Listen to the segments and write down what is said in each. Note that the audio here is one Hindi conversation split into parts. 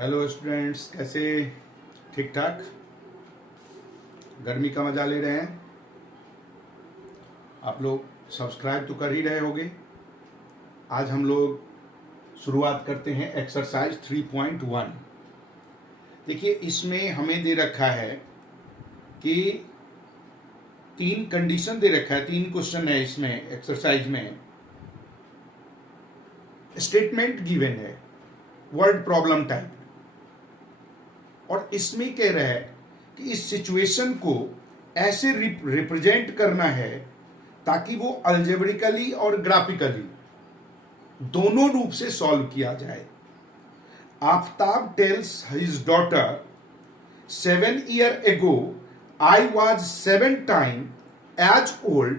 हेलो स्टूडेंट्स, कैसे? ठीक ठाक? गर्मी का मजा ले रहे हैं? आप लोग सब्सक्राइब तो कर ही रहे होंगे। आज हम लोग शुरुआत करते हैं एक्सरसाइज 3.1। देखिए, इसमें हमें दे रखा है कि 3 कंडीशन दे रखा है, 3 क्वेश्चन है इसमें एक्सरसाइज में। स्टेटमेंट गिवन है, वर्ड प्रॉब्लम टाइप, और इसमें कह रहा है कि इस सिचुएशन को ऐसे रिप्रेजेंट करना है ताकि वो अल्जेब्रिकली और ग्राफिकली दोनों रूप से सॉल्व किया जाए। Aftab tales his daughter 7 years ago I was 7 times as old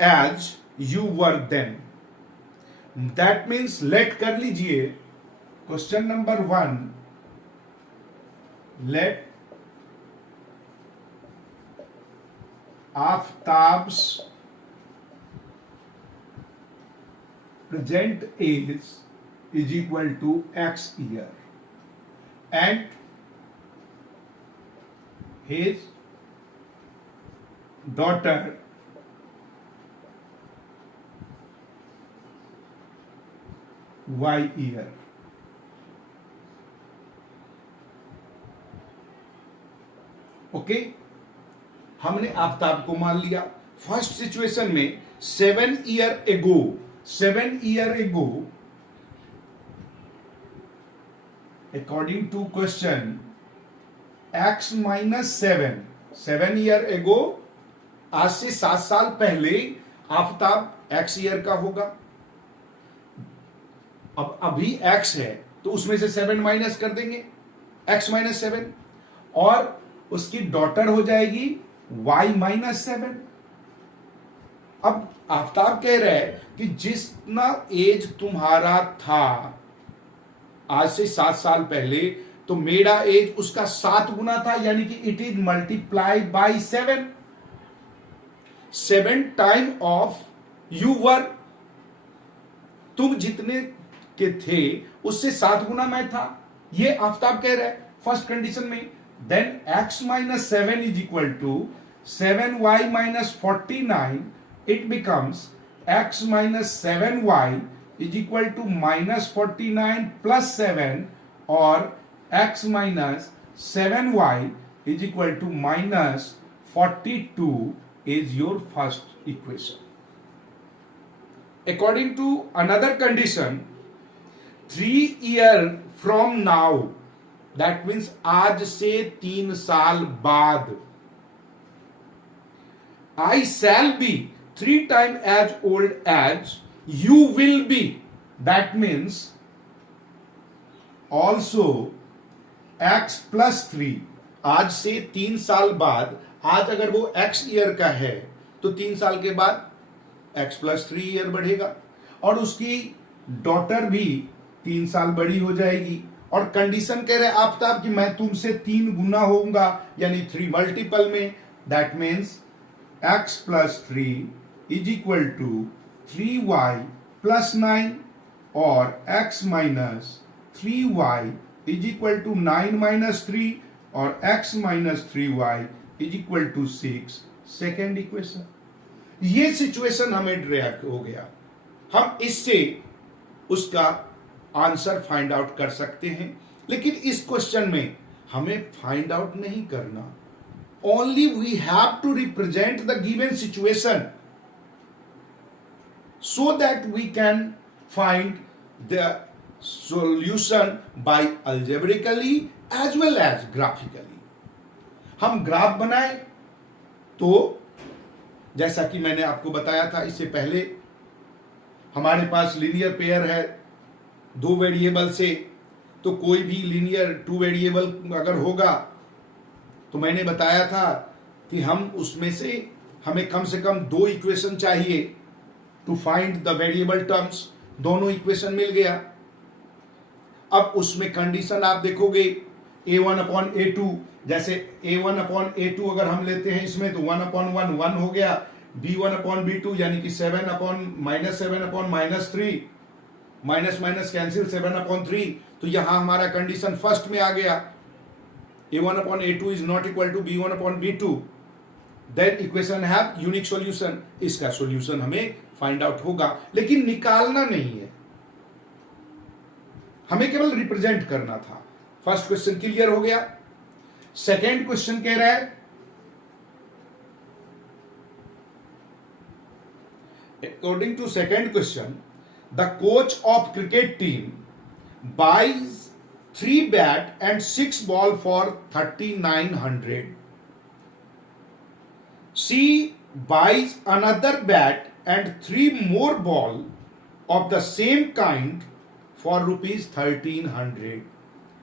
as you were then। That means let कर लीजिए question number 1, let Aftab's present age is equal to X year and his daughter Y year। Okay, हमने आफ्ताब को मान लिया। फर्स्ट सिचुएशन में 7 years ago according to question x minus 7 years ago, आज से 7 साल पहले आफ्ताब x ईयर का होगा। अब अभी x है तो उसमें से 7 माइनस कर देंगे, x माइनस 7, और उसकी डॉटर हो जाएगी y माइनस 7। अब आफ्ताब कह रहा है कि जितना एज तुम्हारा था आज से 7 साल पहले, तो मेरा एज उसका 7 गुना था, यानी कि it is multiply by 7 time of you were. तुम जितने के थे उससे 7 गुना मैं था, ये आफ्ताब कह रहा है फर्स्ट कंडीशन में। Then x minus 7 is equal to 7y minus 49, it becomes x minus 7y is equal to minus 49 plus 7, और x minus 7y is equal to minus 42 is your first equation. According to another condition, 3 years from now, that means आज से 3 साल बाद, I shall be 3 times as old as you will be। That means also x plus 3, आज से 3 साल बाद, आज अगर वो x ईयर का है तो 3 साल के बाद x प्लस 3 ईयर बढ़ेगा, और उसकी डॉटर भी 3 साल बड़ी हो जाएगी। और कंडीशन कह रहे आफ्ताब कि मैं तुमसे 3 गुना होऊंगा, यानी 3 मल्टीपल में। That means x plus 3 is equal to 3y plus 9, और x minus 3y is equal to 9 minus 3, और x minus 3y is equal to 6, second equation. ये सिचुएशन हमें ड्रैग हो गया। हम इससे उसका आंसर फाइंड आउट कर सकते हैं, लेकिन इस क्वेश्चन में हमें फाइंड आउट नहीं करना। Only we have to represent the given situation so that we can find the solution by algebraically as well as graphically. हम ग्राफ बनाए तो जैसा कि मैंने आपको बताया था इससे पहले, हमारे पास लीनियर पेयर है 2 वेरिएबल से, तो कोई भी लीनियर 2 वेरिएबल अगर होगा तो मैंने बताया था कि हम उसमें से हमें कम से कम 2 इक्वेशन चाहिए to find the variable terms. दोनों इक्वेशन मिल गया। अब उसमें कंडीशन आप देखोगे a1 अपॉन a2, जैसे a1 अपॉन a2 अगर हम लेते हैं इसमें तो 1 अपॉन 1 हो गया, b1 अपॉन b2 यानी कि 7 upon -7 upon -3, minus minus cancel, 7/3, तो यहां हमारा कंडीशन फर्स्ट में आ गया, a1/a2 is not equal to b1/b2, then equation have unique solution. इसका सॉल्यूशन हमें फाइंड आउट होगा, लेकिन निकालना नहीं है, हमें केवल रिप्रेजेंट करना था। फर्स्ट क्वेश्चन क्लियर हो गया। सेकेंड क्वेश्चन कह रहा है, according to second question, the coach of cricket team buys 3 bat and 6 ball for 3,900. She buys another bat and 3 more ball of the same kind for rupees 1,300.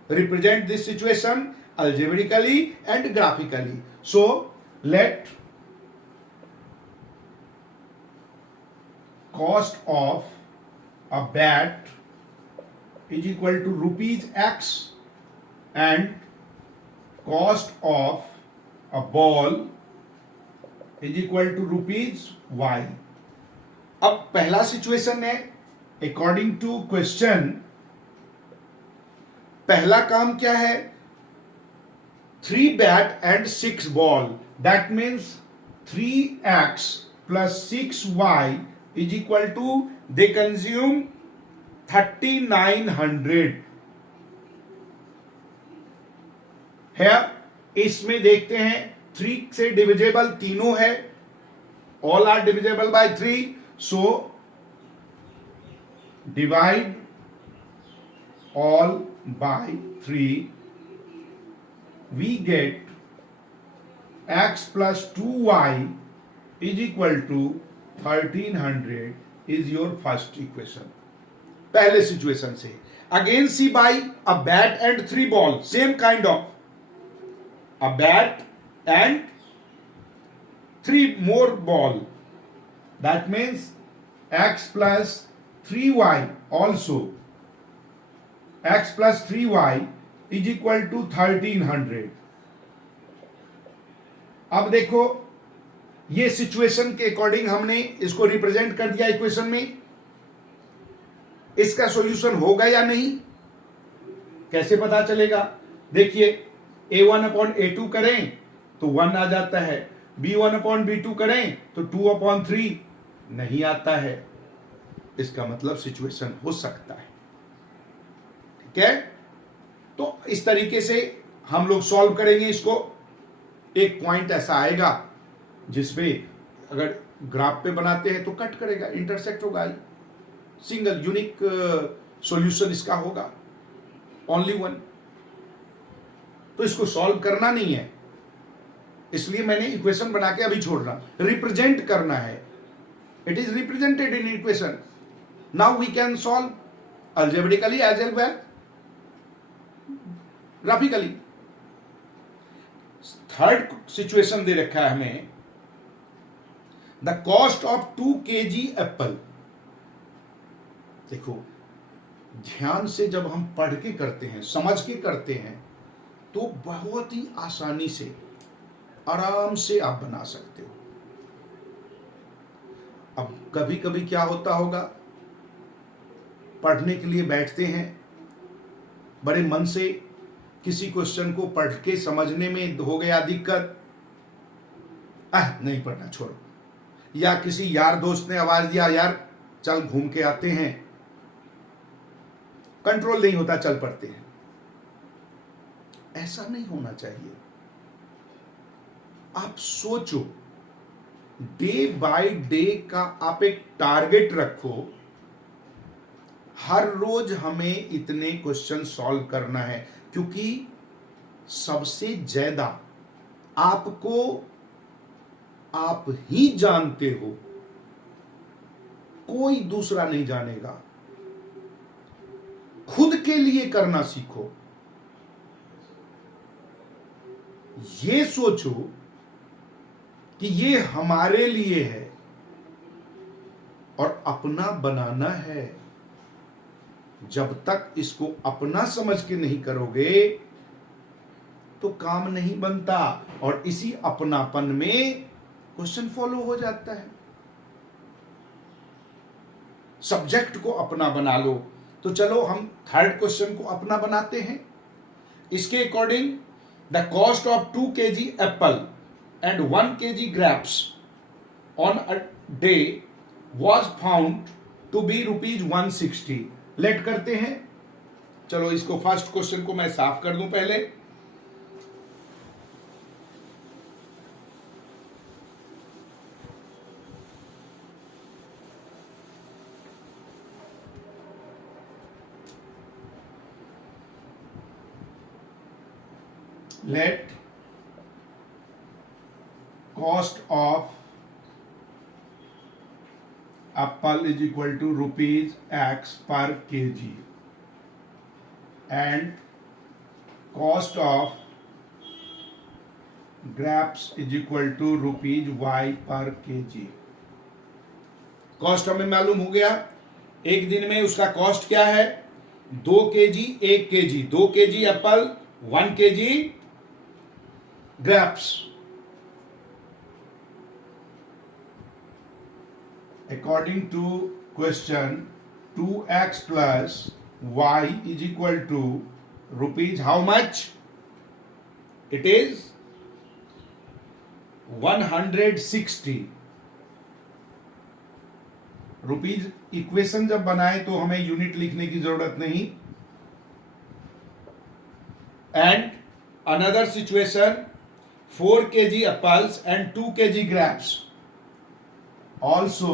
Represent this situation algebraically and graphically. So let cost of a bat is equal to rupees X and cost of a ball is equal to rupees Y. अब पहला सिचुएशन है, अकॉर्डिंग टू क्वेश्चन पहला काम क्या है, 3 bat and 6 ball, that means 3x plus 6y is equal to, they consume 3,900 है। इसमें देखते हैं 3 से डिविजेबल तीनों है, all are divisible by 3, so divide all by 3, we get x plus 2y is equal to 1,300 is your first equation। पहले सिचुएशन से again she buy a bat and 3 ball, same kind of a bat and 3 more ball, that means x plus 3y also, x plus 3y is equal to 1,300। अब देखो ये सिचुएशन के अकॉर्डिंग हमने इसको रिप्रेजेंट कर दिया इक्वेशन में, इसका सॉल्यूशन होगा या नहीं कैसे पता चलेगा? देखिए a1/a2 करें तो 1 आ जाता है, b1/b2 करें तो 2/3 नहीं आता है, इसका मतलब सिचुएशन हो सकता है। ठीक है, तो इस तरीके से हम लोग सॉल्व करेंगे इसको। एक पॉइंट ऐसा आएगा जिसपे अगर ग्राफ पे बनाते हैं तो कट करेगा, इंटरसेक्ट होगा, सिंगल यूनिक सॉल्यूशन इसका होगा, ओनली वन। तो इसको सॉल्व करना नहीं है, इसलिए मैंने इक्वेशन बना के अभी छोड़ रहा, रिप्रेजेंट करना है। It is represented in equation, now we can solve algebraically as well graphically. Third situation दे रखा है हमें, the cost of 2 kg apple. देखो ध्यान से जब हम पढ़ के करते हैं, समझ के करते हैं, तो बहुत ही आसानी से आराम से आप बना सकते हो। अब कभी कभी क्या होता होगा, पढ़ने के लिए बैठते हैं बड़े मन से, किसी क्वेश्चन को पढ़ के समझने में हो गया दिक्कत, नहीं पढ़ना छोड़ो, या किसी यार दोस्त ने आवाज दिया यार चल घूम के आते हैं, कंट्रोल नहीं होता, चल पड़ते हैं। ऐसा नहीं होना चाहिए। आप सोचो, डे बाय डे का आप एक टारगेट रखो, हर रोज हमें इतने क्वेश्चन सॉल्व करना है, क्योंकि सबसे ज्यादा आपको आप ही जानते हो, कोई दूसरा नहीं जानेगा। खुद के लिए करना सीखो। ये सोचो कि ये हमारे लिए है और अपना बनाना है। जब तक इसको अपना समझ के नहीं करोगे तो काम नहीं बनता, और इसी अपनापन में क्वेश्चन फॉलो हो जाता है। सब्जेक्ट को अपना बना लो। तो चलो हम थर्ड क्वेश्चन को अपना बनाते हैं। इसके according the cost of 2 kg apple and 1 kg grapes on a day was found to be ₹160। Let करते हैं। चलो इसको फर्स्ट क्वेश्चन को मैं साफ कर दूं पहले। Let cost of apple is equal to ₹X per kg and cost of grapes is equal to ₹Y per kg। Cost हमें मालूम हो गया। एक दिन में उसका कॉस्ट क्या है? 2 kg 1 kg, 2 kg Apple 1 kg grapes। According to question, 2x plus y is equal to rupees how much? It is 160 rupees. Equation जब बनाए तो हमें यूनिट लिखने की जरूरत नहीं। And another situation, 4 kg apples and 2 kg grapes. Also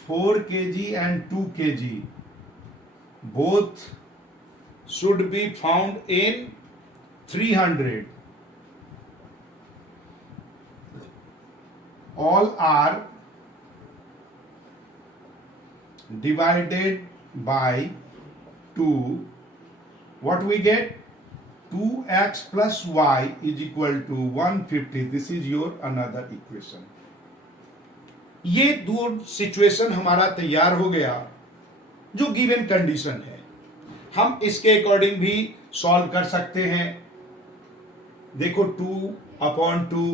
4 kg and 2 kg both should be found in 300. All are divided by 2. What we get? 2x plus y is equal to 150. This is your another equation. ये दो सिचुएशन हमारा तैयार हो गया जो गिवन कंडीशन है। हम इसके अकॉर्डिंग भी सॉल्व कर सकते हैं। देखो 2/2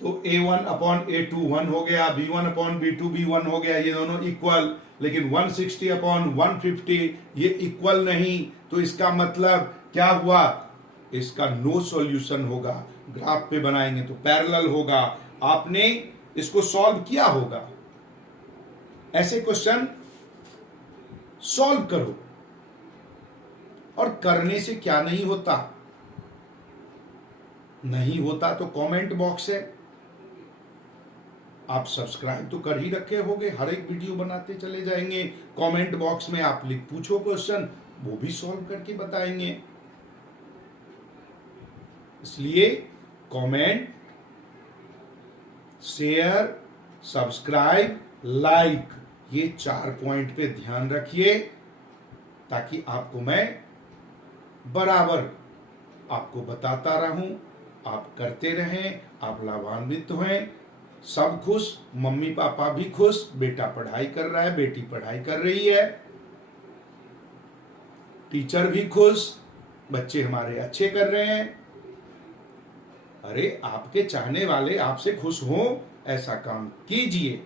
तो A1/A2 1 हो गया, B1/B2 भी 1 हो गया, ये दोनों इक्वल। लेकिन 160/150 ये इक्वल नहीं, तो इसका मतलब क्या हुआ? इसका नो सॉल्यूशन होगा। ग्राफ पे बनाएंगे तो पैरेलल होगा। आपने इसको सॉल्व किया होगा। ऐसे क्वेश्चन सॉल्व करो। और करने से क्या नहीं होता? नहीं होता तो कमेंट बॉक्स है, आप सब्सक्राइब तो कर ही रखे होंगे, हर एक वीडियो बनाते चले जाएंगे। कमेंट बॉक्स में आप पूछो क्वेश्चन, वो भी सॉल्व करके बताएंगे। इसलिए कमेंट, शेयर, सब्सक्राइब, लाइक, ये 4 पॉइंट पे ध्यान रखिए, ताकि आपको मैं बराबर आपको बताता रहूं, आप करते रहें, आप लाभान्वित हों, सब खुश, मम्मी पापा भी खुश, बेटा पढ़ाई कर रहा है, बेटी पढ़ाई कर रही है, टीचर भी खुश, बच्चे हमारे अच्छे कर रहे हैं। अरे आपके चाहने वाले आपसे खुश हों, ऐसा काम कीजिए।